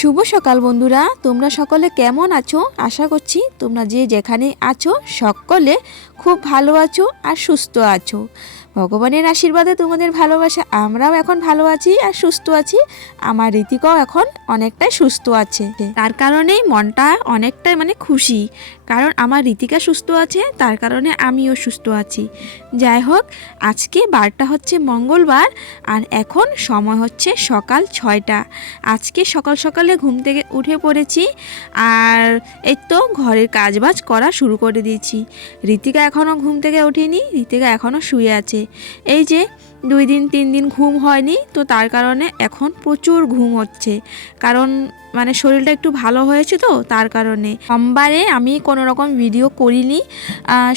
শুভ সকাল বন্ধুরা। তোমরা সকলে কেমন আছো? আশা করছি তোমরা যে যেখানে আছো সকলে খুব ভালো আছো আর সুস্থ আছো। ভগবানের আশীর্বাদে তোমাদের ভালোবাসা, আমরাও এখন ভালো আছি আর সুস্থ আছি। আমার ঋতিকাও এখন অনেকটাই সুস্থ আছে। তার কারণেই মনটা অনেকটাই মানে খুশি। কারণ আমার রীতিকা সুস্থ আছে, তার কারণে আমিও সুস্থ আছি। যাই হোক, আজকে বারটা হচ্ছে মঙ্গলবার আর এখন সময় হচ্ছে সকাল ছয়টা। আজকে সকাল সকালে ঘুম থেকে উঠে পড়েছি আর এই তো ঘরের কাজবাজ করা শুরু করে দিয়েছি। ঋতিকা এখনও ঘুম থেকে ওঠেনি, ঋতিকা এখনও শুয়ে আছে। এই যে দুই দিন, তিন দিন ঘুম হয়নি, তো তার কারণে এখন প্রচুর ঘুম হচ্ছে। কারণ মানে শরীরটা একটু ভালো হয়েছে তো, তার কারণে। সোমবারে আমি কোনো রকম ভিডিও করিনি।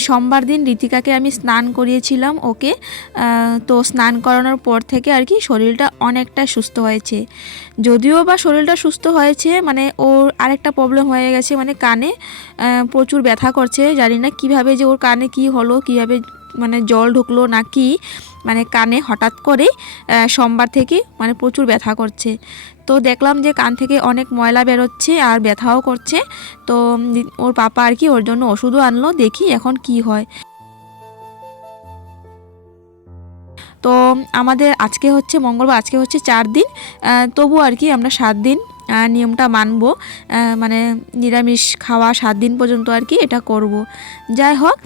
সোমবার দিন ঋতিকাকে আমি স্নান করিয়েছিলাম ওকে। তো স্নান করানোর পর থেকে আর কি শরীরটা অনেকটা সুস্থ হয়েছে। যদিও বা শরীরটা সুস্থ হয়েছে মানে ওর আরেকটা প্রবলেম হয়ে গেছে মানে কানে প্রচুর ব্যথা করছে। জানি না কীভাবে যে ওর কানে কি হলো, কীভাবে মানে জল ঢুকলো না কি। মানে কানে হঠাৎ করে সোমবার থেকে মানে প্রচুর ব্যথা করছে। তো দেখলাম যে কান থেকে অনেক ময়লা বেরোচ্ছে আর ব্যথাও করছে। তো ওর পাপা আর কি ওর জন্য ওষুধও আনলো, দেখি এখন কি হয়। তো আমাদের আজকে হচ্ছে মঙ্গলবার, আজকে হচ্ছে চার দিন। তবু আর কি আমরা সাত দিন নিয়মটা মানবো। মানে নিরামিষ খাওয়া সাত দিন পর্যন্ত আর কি এটা করব। যাই হোক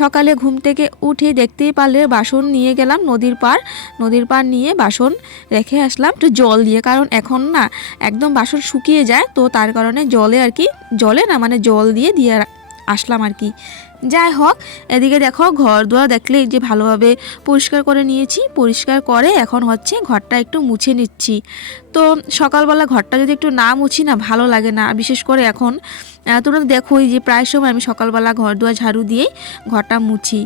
সকালে ঘুম থেকে উঠে দেখতেই পারলে বাসন নিয়ে গেলাম নদীর পার নদীর পার নিয়ে বাসন রেখে আসলাম একটু জল দিয়ে, কারণ এখন না একদম বাসন শুকিয়ে যায়, তো তার কারণে জলে আর কি, জলে না মানে জল দিয়ে দিয়ে আসলাম আর কি। যাই হোক এদিকে দেখো ঘর দুয়ার দেখলে যে ভালোভাবে পরিষ্কার করে নিয়েছি, পরিষ্কার করে এখন হচ্ছে ঘরটা একটু মুছে নিচ্ছি। তো সকালবেলা ঘরটা যদি একটু না মুছি না, ভালো লাগে না। বিশেষ করে এখন তোমরা দেখোই যে প্রায় সময় আমি সকালবেলা ঘর দুয়ার ঝাড়ু দিয়েই ঘরটা মুছি।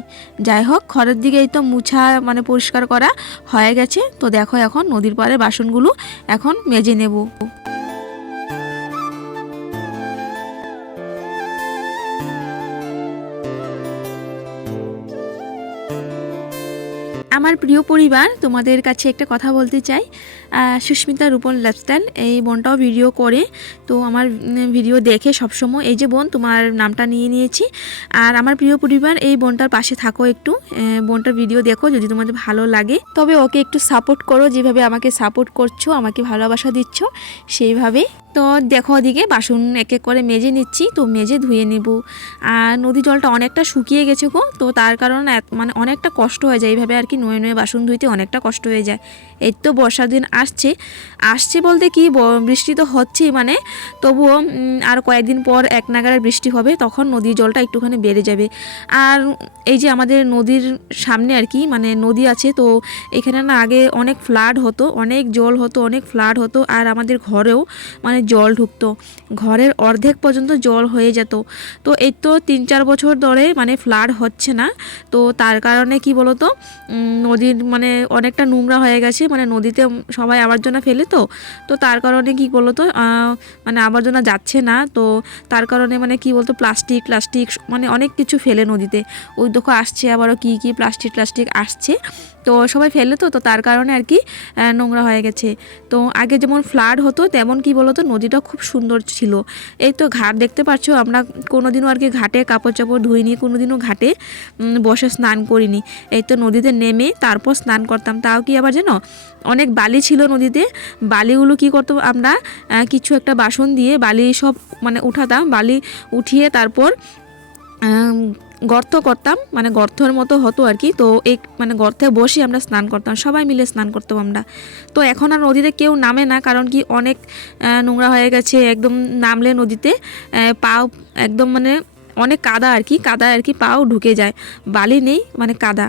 যাই হোক ঘরের দিকে এই তো মুছা মানে পরিষ্কার করা হয়ে গেছে। তো দেখো এখন নদীর পাড়ে বাসনগুলো এখন মেজে নেব। আমার প্রিয় পরিবার, তোমাদের কাছে একটা কথা বলতে চাই। সুস্মিতা রূপন লাইফস্টাইল এই বোনটাও ভিডিও করে। তো আমার ভিডিও দেখে সবসময় এই যে বোন, তোমার নামটা নিয়ে নিয়েছি। আর আমার প্রিয় পরিবার, এই বোনটার পাশে থাকো একটু। বোনটার ভিডিও দেখো যদি তোমাদের ভালো লাগে। তবে ওকে একটু সাপোর্ট করো, যেভাবে আমাকে সাপোর্ট করছ, আমাকে ভালোবাসা দিচ্ছ, সেইভাবে তো দেখো ওদিকে বাসন এক এক করে মেজে নিচ্ছি, তো মেজে ধুয়ে নেব। আর নদী জলটা অনেকটা শুকিয়ে গেছে গো, তো তার কারণে মানে অনেকটা কষ্ট হয়ে যায়। এইভাবে আর কি নুয়ে নুয়ে বাসন ধুইতে অনেকটা কষ্ট হয়ে যায়। এই তো বর্ষার দিন আসছে। আসছে বলতে কি বৃষ্টি তো হচ্ছেই মানে তবুও আর কয়েকদিন পর এক নাগারে বৃষ্টি হবে, তখন নদীর জলটা একটুখানি বেড়ে যাবে। আর এই যে আমাদের নদীর সামনে আর কি মানে নদী আছে, তো এখানে না আগে অনেক ফ্লাড হতো, অনেক জল হতো, অনেক ফ্লাড হতো, আর আমাদের ঘরেও মানে জল ঢুকতো। ঘরের অর্ধেক পর্যন্ত জল হয়ে যেত। তো এই তো তিন চার বছর ধরে মানে ফ্লাড হচ্ছে না। তো তার কারণে কি বলতো? নদীর মানে অনেকটা নোংরা হয়ে গেছে। মানে নদীতে সবাই আবর্জনা ফেলে তো। তো তার কারণে কি বলতো? মানে আবর্জনা যাচ্ছে না। তো তার কারণে মানে কি বলতো? প্লাস্টিক প্লাস্টিক মানে অনেক কিছু ফেলে নদীতে। ওই দেখো আসছে আবারও কি কি প্লাস্টিক প্লাস্টিক আসছে। তো সবাই ফেলে তো তো তার কারণে আর কি নোংরা হয়ে গেছে। তো আগে যেমন ফ্লাড হতো, তেমন কি বলতো, নদীটা খুব সুন্দর ছিল। এই তো ঘাট দেখতে পাচ্ছ, আমরা কোনোদিনও আর কি ঘাটে কাপড় চাপড় ধুইনি, কোনোদিনও ঘাটে বসে স্নান করিনি। এই তো নদীতে নেমে তারপর স্নান করতাম। তাও কি আবার জানো, অনেক বালি ছিল নদীতে। বালিগুলো কি করতাম আমরা কিছু একটা বাসন দিয়ে বালি সব মানে উঠাতাম। বালি উঠিয়ে তারপর গর্ত করতাম মানে গর্তের মতো হতো আর কি। তো এই মানে গর্তে বসে আমরা স্নান করতাম, সবাই মিলে স্নান করতাম আমরা। তো এখন আর নদীতে কেউ নামে না, কারণ কি অনেক নোংরা হয়ে গেছে, একদম নামলে নদীতে পাও একদম মানে অনেক কাদা আর কি, কাদা আর কি পাও ঢুকে যায়। বালি নেই মানে কাদা।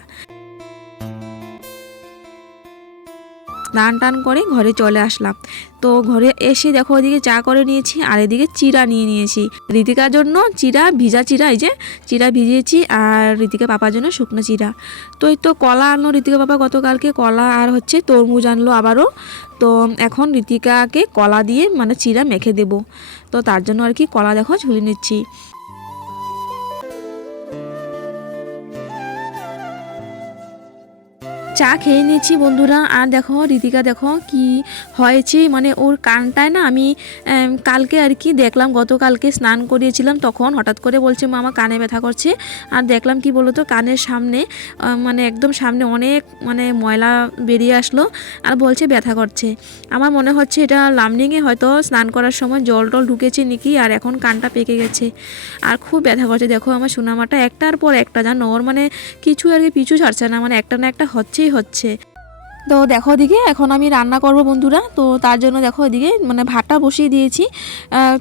স্নান টান করে ঘরে চলে আসলাম। তো ঘরে এসে দেখো ওদিকে চা করে নিয়েছি, আর এদিকে চিরা নিয়ে নিয়েছি। ঋতিকার জন্য চিরা ভিজা চিরা এই যে চিরা ভিজিয়েছি, আর ঋতিকা পাপার জন্য শুকনো চিরা তো এই তো কলা আনলো ঋতিকা পাপা গতকালকে, কলা আর হচ্ছে তরমুজ আনলো আবারও। তো এখন ঋতিকাকে কলা দিয়ে মানে চিরা মেখে দেব। তো তার জন্য আর কি কলা দেখো ঝুলি নিচ্ছি। চা খেয়ে নিয়েছি বন্ধুরা। আর দেখো, রীতিকা দেখো কি হয়েছে। মানে ওর কানটায় না আমি কালকে আর কি দেখলাম, গতকালকে স্নান করিয়েছিলাম। তখন হঠাৎ করে বলছে মা আমার কানে ব্যথা করছে। আর দেখলাম কি বলতো, কানের সামনে মানে একদম সামনে অনেক মানে ময়লা বেরিয়ে আসলো আর বলছে, ব্যথা করছে। আমার মনে হচ্ছে এটা লামনিংয়ে হয়তো স্নান করার সময় জল টল ঢুকেছে নাকি, আর এখন কানটা পেকে গেছে। আর খুব ব্যথা করছে। দেখো আমার সোনামাটা একটার পর একটা, জানো? ওর মানে কিছু আর কি পিছু ছাড়ছে না। মানে একটা না একটা হচ্ছেই হচ্ছে। তো দেখো ওদিকে এখন আমি রান্না করব বন্ধুরা। তো তার জন্য দেখো ওদিকে মানে ভাতটা বসিয়ে দিয়েছি।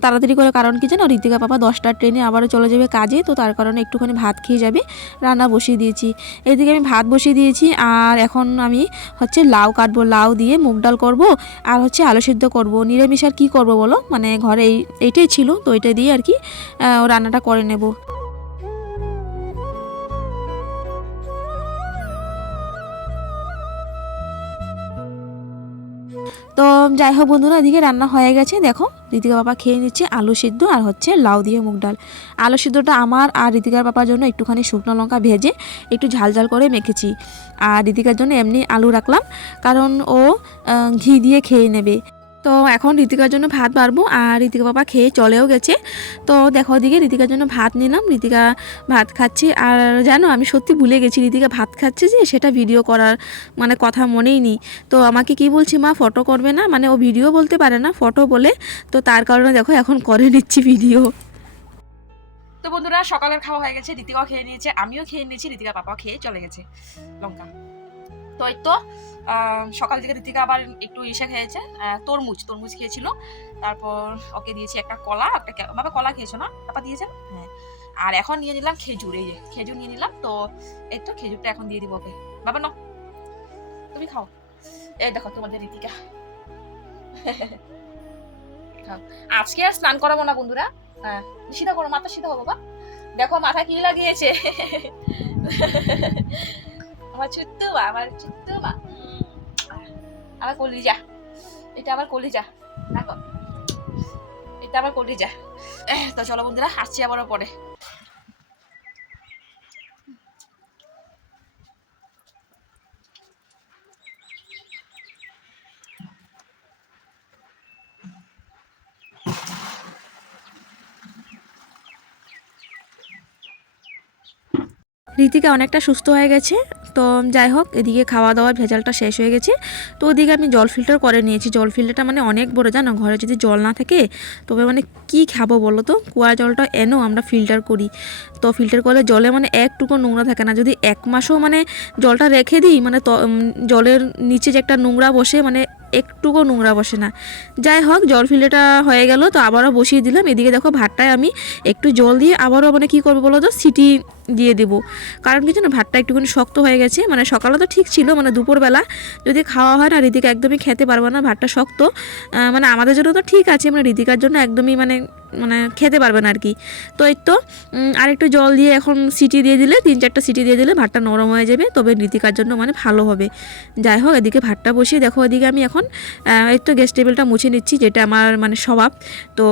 তাড়াতাড়ি করে কারণ কি জানো ঋতিকা পাপা দশটার ট্রেনে আবারও চলে যাবে কাজে, তো তার কারণে একটুখানি ভাত খেয়ে যাবে। রান্না বসিয়ে দিয়েছি। এদিকে আমি ভাত বসিয়ে দিয়েছি, আর এখন আমি হচ্ছে লাউ কাটবো, লাউ দিয়ে মুগ ডাল করব, আর হচ্ছে আলু সিদ্ধ করব। নিরামিষ আর কী করব বলো? মানে ঘরে এই, এইটাই ছিল, তো এটা দিয়ে আর কি রান্নাটা করে নেব। তো যাই হোক বন্ধুরা, এদিকে রান্না হয়ে গেছে। দেখো, ঋতিকা বাবা খেয়ে নিচ্ছে আলু সিদ্ধ আর হচ্ছে লাউ দিয়ে মুগ ডাল। আলু সিদ্ধটা আমার আর ঋতিকার বাবার জন্য একটুখানি শুকনো লঙ্কা ভেজে একটু ঝাল ঝাল করে মেখেছি। আর ঋতিকার জন্য এমনি আলু রাখলাম, কারণ ও ঘি দিয়ে খেয়ে নেবে। তো এখন ঋতিকার জন্য ভাত বাড়বো আর ঋতিকা বাবা খেয়ে চলেও গেছে। তো দেখো ওদিকে ঋতিকার জন্য ভাত নিলাম। ঋতিকা ভাত খাচ্ছে আর জানো আমি সত্যি ভুলে গেছি ঋতিকা ভাত খাচ্ছে যে সেটা ভিডিও করার মানে কথা মনেই নেই। তো আমাকে কি বলছে মা, ফটো করবে না? মানে ও ভিডিও বলতে পারে না, ফটো বলে। তো তার কারণে দেখো এখন করে নিচ্ছি ভিডিও। তো বন্ধুরা, সকালের খাওয়া হয়ে গেছে ঋতিকাও খেয়ে নিয়েছে, আমিও খেয়ে নিয়েছি ঋতিকা পাপাও খেয়ে চলে গেছে। লঙ্কা। তো এই তো সকাল থেকে ঋতিকা আবার একটু ইসে খেয়েছে তরমুজ তরমুজ খেয়েছিল। তারপর ওকে দিয়েছি একটা কলা, একটা বাবা কলা খেয়েছো না? পাপা দিয়েছেন? হ্যাঁ। আর এখন নিয়ে নিলাম খেজুর, এই যে খেজুর নিয়ে নিলাম, তো এই তো খেজুরটা এখন দিয়ে দিব ওকে। বাবা, নাও। তুমি খাও। এই দেখো তোমাদের ঋতিকা আজকে আর স্নান করাবো না বন্ধুরা। হ্যাঁ সিধা করো, মাথা সিধা করো বাবা। দেখো মাথা কি লাগিয়েছে। আমার চুত্তু মা আমার চুত্তু মা। আমার কলিজা। এটা আমার কলিজা। দেখো। এটা আমার কলিজা। তো চলো বন্ধুরা আসছি আবারও পরে। ঋতিকা অনেকটা সুস্থ হয়ে গেছে তো যাই হোক, এদিকে খাওয়া দাওয়ার ভেজালটা শেষ হয়ে গেছে। তো ওদিকে আমি জল ফিল্টার করে নিয়েছি। জল ফিল্টারটা মানে অনেক বড়, জানো? ঘরে যদি জল না থাকে, তবে মানে কি খাব বলো তো? কুয়া জলটা এনেও আমরা ফিল্টার করি। তো ফিল্টার করলে জলে মানে একটুকু নোংরা থাকে না। যদি এক মাসও মানে জলটা রেখে দিই মানে জলের নিচে যে একটা নোংরা বসে মানে একটুকু নোংরা বসে না। যাই হোক, জল ফিলেটা হয়ে গেল, তো আবারও বসিয়ে দিলাম। এদিকে দেখো ভাতটায় আমি একটু জল দিয়ে আবারও মানে কী করব বলো তো, সিটি দিয়ে দেব। কারণ কি জানো, ভাতটা একটুখানি শক্ত হয়ে গেছে। মানে সকালে তো ঠিক ছিল মানে দুপুরবেলা যদি খাওয়া হয় না, ঋতিকা একদমই খেতে পারব না, ভাতটা শক্ত। মানে আমাদের জন্য তো ঠিক আছে মানে ঋতিকার জন্য একদমই মানে মানে খেতে পারবে না আর কি। তো এই তো আরেকটু জল দিয়ে এখন সিটি দিয়ে দিলে, তিন চারটা সিটি দিয়ে দিলে ভাতটা নরম হয়ে যাবে, তবে ঋতিকার জন্য মানে ভালো হবে। যাই হোক, এদিকে ভাতটা বসিয়ে দেখো, এদিকে আমি এখন তো গ্যাস টেবিলটা মুছে নিচ্ছি, যেটা আমার মানে স্বভাব। তো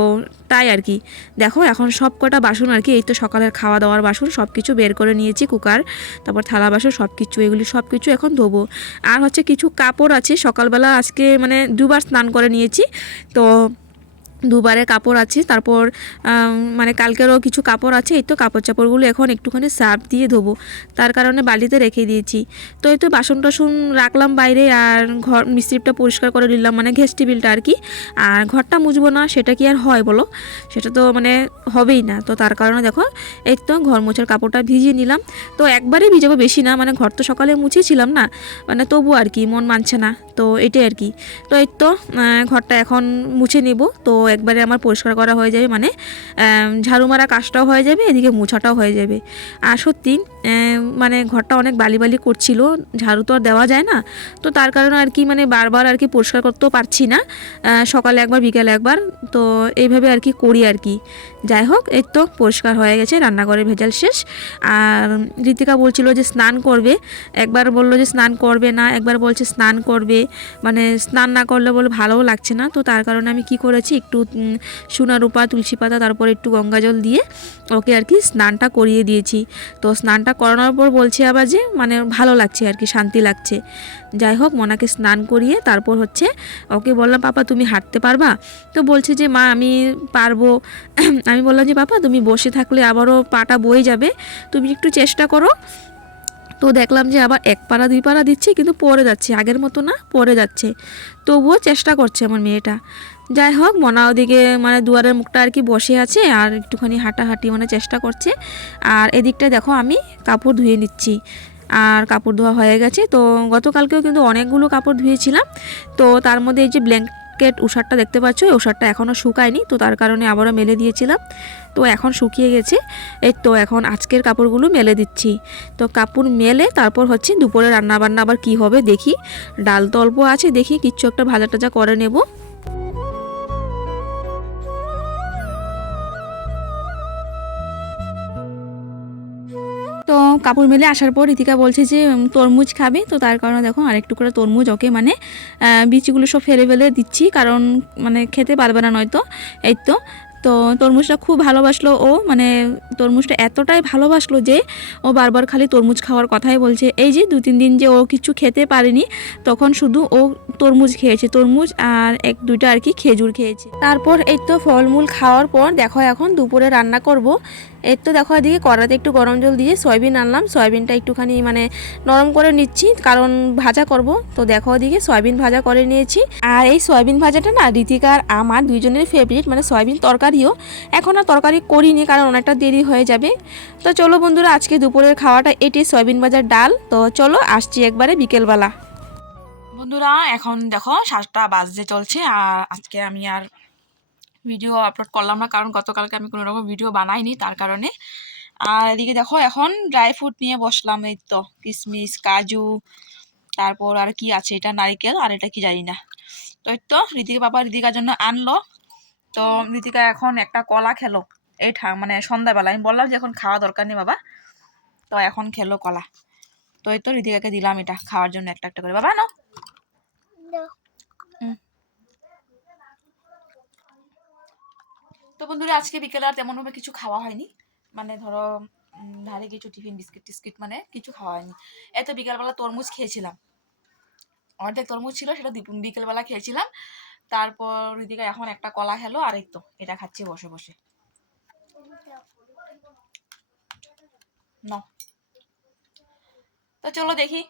তাই আর কি। দেখো, এখন সব কটা বাসন আর কি, এই তো সকালের খাওয়া দাওয়ার বাসন সব কিছু বের করে নিয়েছি, কুকার, তারপর থালা বাসন সব কিছু এগুলি সব কিছু এখন ধোবো। আর হচ্ছে কিছু কাপড় আছে, সকালবেলা আজকে মানে দুবার স্নান করে নিয়েছি। তো দুবারে কাপড় আছে, তারপর মানে কালকেরও কিছু কাপড় আছে, এই তো কাপড় চাপড়গুলো এখন একটুখানি সার্ফ দিয়ে ধোবো। তার কারণে বালিতে রেখে দিয়েছি। তো এই তো বাসন টাসন রাখলাম বাইরে আর ঘর, মিস্ত্রিটা পরিষ্কার করে নিলাম মানে গ্যাস টেবিলটা আর কি। আর ঘরটা মুছবো না, সেটা কি আর হয় বলো? সেটা তো মানে হবেই না। তো তার কারণে দেখো, এই তো ঘর মোছার কাপড়টা ভিজিয়ে নিলাম। তো একবারই ভিজাবো বেশি না মানে ঘর তো সকালে মুছেছিলাম না মানে তবু আর কি, মন মানছে না। তো এটাই আর কি। তো এই তো ঘরটা এখন মুছে নেব। তো একবারে আমার পরিষ্কার করা হয়ে যাবে মানে ঝাড়ু মারা কাজটাও হয়ে যাবে, এদিকে মোছাটাও হয়ে যাবে। আর সত্যি মানে ঘরটা অনেক বালি বালি করছিল, ঝাড়ু তো আর দেওয়া যায় না। তো তার কারণে আর কি মানে বারবার আর কি পরিষ্কার করতেও পারছি না। সকালে একবার, বিকেলে একবার, তো এইভাবে আর কি করি আর কি। যাই হোক, এই তো পরিষ্কার হয়ে গেছে রান্নাঘরে ভেজাল শেষ। আর ঋতিকা বলছিল যে স্নান করবে। একবার বলল যে স্নান করবে না, একবার বলছে স্নান করবে। মানে স্নান না করলে বলে ভালোও লাগছে না। তো তার কারণে আমি কি করেছি, একটু সোনা রূপা, তুলসী পাতা তারপর একটু গঙ্গা জল দিয়ে ওকে আর কি স্নানটা করিয়ে দিয়েছি। তো স্নানটা করানোর পর বলছে আবার যে মানে ভালো লাগছে আর কি, শান্তি লাগছে। যাই হোক, মোনাকে স্নান করিয়ে তারপর হচ্ছে ওকে বললাম, পাপা, তুমি হাঁটতে পারবা? তো বলছে যে, মা, আমি পারব। আমি বললাম যে, পাপা, তুমি বসে থাকলে আবারও পাটা বয়ে যাবে। তুমি একটু চেষ্টা করো। তো দেখলাম যে আবার এক পাড়া, দুই পাড়া দিচ্ছে, কিন্তু পরে যাচ্ছে, আগের মতো না, পরে যাচ্ছে। তবুও চেষ্টা করছে আমার মেয়েটা। যাই হোক, মনা ওদিকে মানে দুয়ারের মুখটা আর কি বসে আছে আর একটুখানি হাঁটাহাঁটি মানে চেষ্টা করছে। আর এদিকটা দেখো আমি কাপড় ধুয়ে নিচ্ছি। আর কাপড় ধোয়া হয়ে গেছে। তো গতকালকেও কিন্তু অনেকগুলো কাপড় ধুয়েছিলাম। তো তার মধ্যে এই যে ব্ল্যাঙ্কেট উষারটা দেখতে পাচ্ছ, এই উষারটা এখনও শুকায়নি। তো তার কারণে আবারও মেলে দিয়েছিলাম। তো এখন শুকিয়ে গেছে। এই তো এখন আজকের কাপড়গুলো মেলে দিচ্ছি। তো কাপড় মেলে তারপর হচ্ছে দুপুরে রান্না বান্না আবার কি হবে দেখি। ডাল তো অল্প আছে, দেখি কিচ্ছু একটা ভাজা টাজা করে নেব। কাপড় মেলে আসার পর রীতিকা বলছে যে তরমুজ খাবে? তো তার কারণে দেখো আরেকটু করে তরমুজ, ওকে মানে বিচিগুলো সব ফেলে ফেলে দিচ্ছি, কারণ মানে খেতে পারবে না নয়তো, এই তো। তো তরমুজটা খুব ভালোবাসলো ও মানে তরমুজটা এতটাই ভালোবাসলো যে, ও বারবার খালি তরমুজ খাওয়ার কথাই বলছে। এই যে দু তিন দিন যে ও কিছু খেতে পারেনি, তখন শুধু ও তরমুজ খেয়েছে, তরমুজ আর এক দুইটা আর কি খেজুর খেয়েছে। তারপর এই তো ফলমূল খাওয়ার পর দেখো এখন দুপুরে রান্না করব। এর তো দেখো এদিকে কড়াতে একটু গরম জল দিয়ে সয়াবিন আনলাম। সয়াবিনটা একটুখানি মানে নরম করে নিচ্ছি, কারণ ভাজা করব। তো দেখো ওদিকে সয়াবিন ভাজা করে নিয়েছি। আর এই সয়াবিন ভাজাটা না ঋতিকার আমার দুইজনের ফেভারিট মানে সয়াবিন তরকারিও। এখন আর তরকারি করিনি, কারণ অনেকটা দেরি হয়ে যাবে। তো চলো বন্ধুরা, আজকে দুপুরের খাওয়াটা এটি সয়াবিন ভাজার ডাল। তো চলো আসছি একবারে বিকেলবেলা। বন্ধুরা, এখন দেখো সাতটা বাজতে চলছে, আর আজকে আমি আর ভিডিও আপলোড করলাম না, কারণ গতকালকে আমি কোনো রকম ভিডিও বানাইনি তার কারণে। আর এদিকে দেখো, এখন ড্রাই ফ্রুট নিয়ে বসলাম, এই তো কিশমিশ কাজু, তারপর আর কি আছে এটা, নারকেল, আর এটা কি জানি না। তো এই তো ঋতিকা বাবা ঋতিকার জন্য আনলো। তো ঋতিকা এখন একটা কলা খেলো, এই মানে সন্ধ্যাবেলা আমি বললাম যে এখন খাওয়া দরকার নেই বাবা। তো এখন খেলো কলা। তো এই তো ঋতিকাকে দিলাম এটা খাওয়ার জন্য একটা একটা করে। বাবা নাও তো বন্ধুরা, আজকে বিকেলে আর তেমনভাবে কিছু খাওয়া হয়নি। মানে ধরো ধারে কিছু টিফিন, বিস্কিট টিস্কিট মানে কিছু খাওয়া হয়নি। এত বিকেলবেলা তরমুজ খেয়েছিলাম। অর্ধেক তরমুজ ছিল, সেটা বিকেলবেলা খেয়েছিলাম। তারপর ঋতিকা এখন একটা কলা খেলো, আর এই তো, এটা খাচ্ছি বসে বসে। নাও। তো চলো দেখি।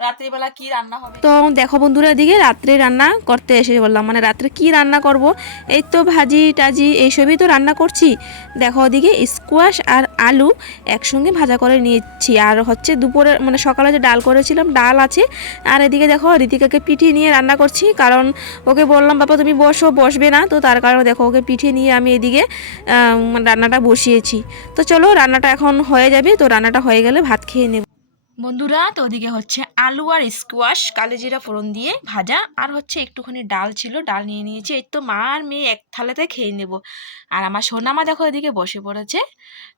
রাত্রিবেলা কি রান্না হবে? তো দেখো বন্ধুরা, এদিকে রাত্রে রান্না করতে এসে বললাম মানে রাত্রে কি রান্না করব? এই তো ভাজি, টাজি, এইসবই তো রান্না করছি। দেখো ওদিকে স্কোয়াশ আর আলু একসঙ্গে ভাজা করে নিয়েছি। আর হচ্ছে দুপুরে মানে সকালে যে ডাল করেছিলাম, ডাল আছে। আর এদিকে দেখো ঋতিকাকে পিঠে নিয়ে রান্না করছি, কারণ ওকে বললাম, বাবা, তুমি বসো, বসবে না। তো তার কারণে দেখো ওকে পিঠে নিয়ে আমি এদিকে রান্নাটা বসিয়েছি। তো চলো, রান্নাটা এখন হয়ে যাবে। তো রান্নাটা হয়ে গেলে ভাত খেয়ে নেব। বন্ধুরা তো ওদিকে হচ্ছে আলু আর স্কোয়াশ কালেজিরা ফোড়ন দিয়ে ভাজা, আর হচ্ছে একটুখানি ডাল ছিল, ডাল নিয়ে নিয়েছি, এই তো মা আর মেয়ে এক থালাতে খেয়ে নেব। আর আমার সোনামা দেখো এদিকে বসে পড়েছে।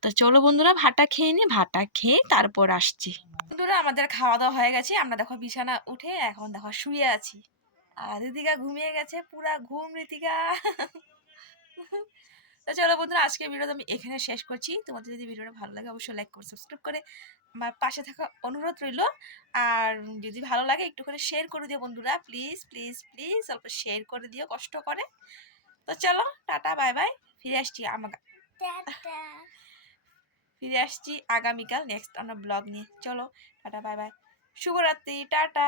তো চলো বন্ধুরা, ভাতটা খেয়ে নিই ভাতটা খেয়ে তারপর আসছি। বন্ধুরা, আমাদের খাওয়া দাওয়া হয়ে গেছে, আমরা দেখো বিছানা উঠে এখন দেখো শুয়ে আছি। আর ঋতিকা ঘুমিয়ে গেছে পুরা ঘুম, ঋতিকা। তো চলো বন্ধুরা আজকের ভিডিওটা আমি এখানে শেষ করছি। তোমাদের যদি ভিডিওটা ভালো লাগে অবশ্যই লাইক করে সাবস্ক্রাইব করে আমার পাশে থাকা অনুরোধ রইল। আর যদি ভালো লাগে একটু করে শেয়ার করে দিও বন্ধুরা প্লিজ প্লিজ প্লিজ অল্প শেয়ার করে দিও কষ্ট করে। তো চলো টাটা বাই বাই ফিরে আসছি আমাকে ফিরে আসছি আগামীকাল নেক্সট আমরা ব্লগ নিয়ে। চলো টাটা বাই বাই শুভরাত্রি টাটা।